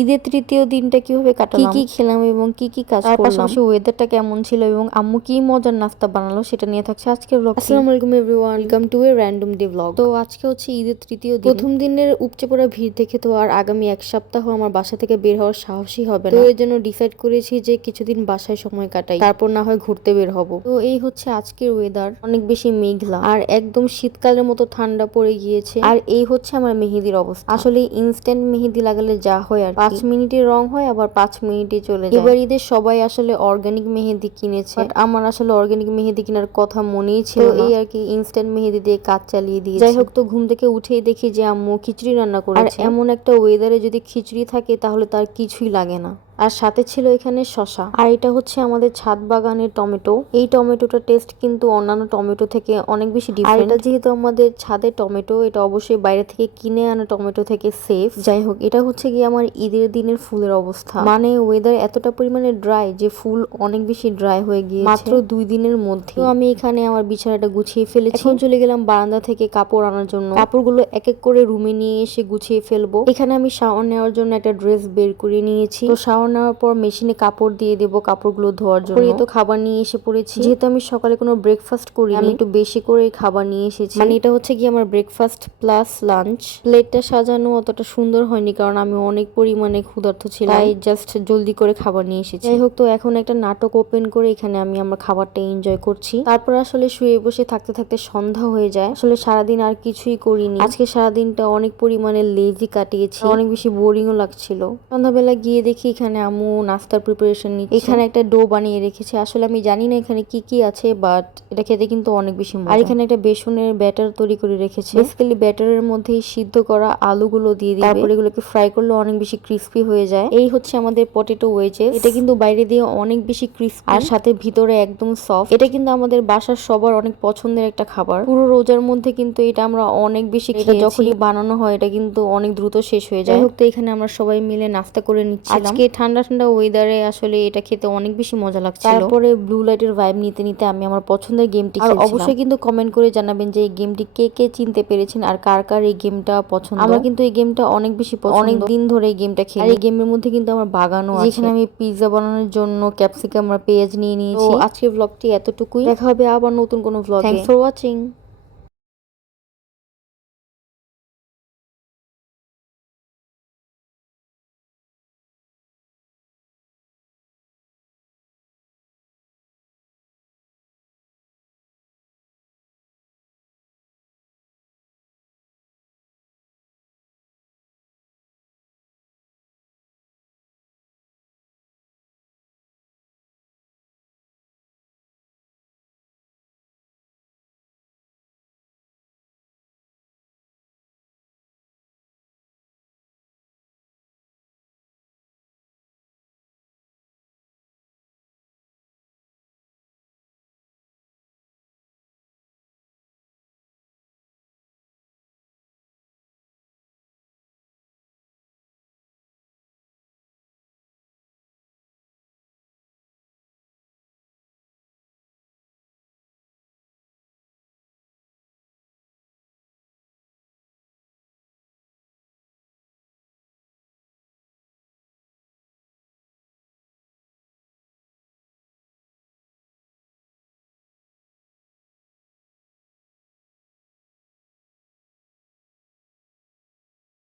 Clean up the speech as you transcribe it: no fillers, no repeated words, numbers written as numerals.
ঈদের তৃতীয় দিনটা কিভাবে কাটালাম, কি খেলাম এবং কি কাজ করলাম, পাশাপাশি ওয়েদারটা কেমন ছিল এবং আম্মু কি মজার নাস্তা বানালো সেটা নিয়ে থাকছে আজকের ব্লগ। আসসালামু আলাইকুম everyone, welcome to A random day blog. তো আজকে হচ্ছে ঈদের তৃতীয় দিন। প্রথম দিনের উপচে পড়া ভিড় দেখে তো আর আগামী এক সপ্তাহ আমার বাসা থেকে বের হওয়ার সাহসই হবে না। তো এর জন্য ডিসাইড করেছি যে কিছুদিন বাসায় সময় কাটাই, তারপর না হয় ঘুরতে বের হব। তো এই হচ্ছে আজকের ওয়েদার, অনেক বেশি মেঘলা আর একদম শীতকালের মতো ঠান্ডা পড়ে গিয়েছে। আর এই হচ্ছে আমার মেহেদির অবস্থা। আসলে ইনস্ট্যান্ট মেহেদি লাগালে যা হয় আর 5 মিনিটে রং হয়, আবার 5 মিনিটে চলে যায়। এবার ঈদের সবাই আসলে অর্গানিক মেহেদি কিনেছে, বাট আমার আসলে অর্গানিক মেহেদি কেনার কথা মনেই ছিল না। এই আর কি ইনস্ট্যান্ট মেহেদি দিয়ে কাজ চালিয়ে দিয়েছি। যাই হোক, তো ঘুম থেকে উঠেই দেখি যে আম্মু খিচুড়ি রান্না করেছে। আর এমন একটা ওয়েদারে যদি খিচুড়ি থাকে তাহলে তার কিছুই লাগে না। আর সাথে ছিল এখানে শশা। আর এটা হচ্ছে আমাদের ছাদ বাগানের টমেটো। এই টমেটোটার টেস্ট কিন্তু অন্যান্য টমেটো থেকে অনেক বেশি ডিফারেন্ট। আর এটা যেহেতু আমাদের ছাদে টমেটো, এটা অবশ্যই বাইরে থেকে কিনে আনা টমেটো থেকে সেফ। যাই হোক, এটা হচ্ছে গিয়ে আমার ঈদের দিনের ফুলের অবস্থা। মানে ওয়েদার এতটা পরিমাণে ড্রাই যে ফুল অনেক বেশি ড্রাই হয়ে গিয়েছে মাত্র 2 দিনের মধ্যে। তো আমি এখানে আমার বিছানাটা গুছিয়ে ফেলেছি। এখন চলে গেলাম বারান্দা থেকে কাপড় আনার জন্য। কাপড়গুলো এক এক করে রুমে নিয়ে এসে গুছিয়ে ফেলবো। এখানে আমি শাওয়ার নেওয়ার জন্য একটা ড্রেস বের করে নিয়েছি। তো শাওয়ার নেওয়ার পর মেশিনে কাপড় দিয়ে দেবো কাপড়গুলো ধোয়ার জন্য। তো খাবার নিয়ে এসে পড়েছি। যেহেতু আমি সকালে কোনো ব্রেকফাস্ট করিনি, আমি একটু বেশি করে খাবার নিয়ে এসেছি। মানে এটা হচ্ছে কি আমার ব্রেকফাস্ট প্লাস লাঞ্চ। প্লেটটা সাজানো অতটা সুন্দর হয়নি কারণ আমি অনেক পরিমাণে ক্ষুধার্ত ছিলাম, তাই জাস্ট জলদি করে খাবার নিয়ে এসেছি। যাই হোক, তো এখন একটা নাটক ওপেন করে এখানে আমি আমার খাবারটা এনজয় করছি। তারপর আসলে শুয়ে বসে থাকতে থাকতে সন্ধ্যা হয়ে যায়। আসলে সারাদিন আর কিছুই করিনি। আজকে সারাদিনটা অনেক পরিমাণে লেজি কাটিয়েছি, অনেক বেশি বোরিংও লাগছিল। সন্ধ্যাবেলা গিয়ে দেখি এখানে আম্মু নাস্তার প্রিপারেশন নিচ্ছে। এখানে একটা ডো বানিয়ে রেখেছে। আসলে আমি জানি না এখানে কি কি আছে, বাট এটা খেতে কিন্তু অনেক বেশি মজা। আর এখানে একটা বেসনের ব্যাটার তৈরি করে রেখেছে। বেসিক্যালি ব্যাটারের মধ্যেই সিদ্ধ করা আলুগুলো দিয়ে দিবে, তারপর এগুলোকে ফ্রাই করলে অনেক বেশি ক্রিস্পি হয়ে যায়। এই হচ্ছে আমাদের পটেটো ওয়েজেস। এটা কিন্তু বাইরে দিয়ে অনেক বেশি ক্রিস্পি আর সাথে ভিতরে একদম সফট। এটা কিন্তু আমাদের বাসার সবার অনেক পছন্দের একটা খাবার। পুরো রোজার মধ্যে কিন্তু এটা আমরা অনেক বেশি খেয়েছি। যখনই বানানো হয় এটা কিন্তু অনেক দ্রুত শেষ হয়ে যায়। যাই হোক, তো এখানে আমরা সবাই মিলে নাস্তা করে নিচ্ছিলাম। আজকে ঠান্ডা ঠান্ডা ওয়েদারে আসলে এটা খেতে অনেক বেশি মজা লাগছিল। তারপরে ব্লু লাইটের ভাইব নিতে নিতে আমি আমার পছন্দের গেমটি খেলছিলাম। আর অবশ্যই কিন্তু কমেন্ট করে জানাবেন যে এই গেমটি কে কে চিনতে পেরেছেন আর কার কার এই গেমটা পছন্দ। আমার কিন্তু এই গেমটা অনেক বেশি পছন্দ, অনেক দিন ধরে এই গেমটা খেলি। আর এই গেমের মধ্যে কিন্তু আমার বাগানও আছে, যেখানে আমি পিৎজা বানানোর জন্য ক্যাপসিকাম আর পেঁয়াজ নিয়ে নিয়েছি। তো আজকের ব্লগটি এতটুকুই। দেখা হবে আবার নতুন কোনো ব্লগে। Thanks for watching.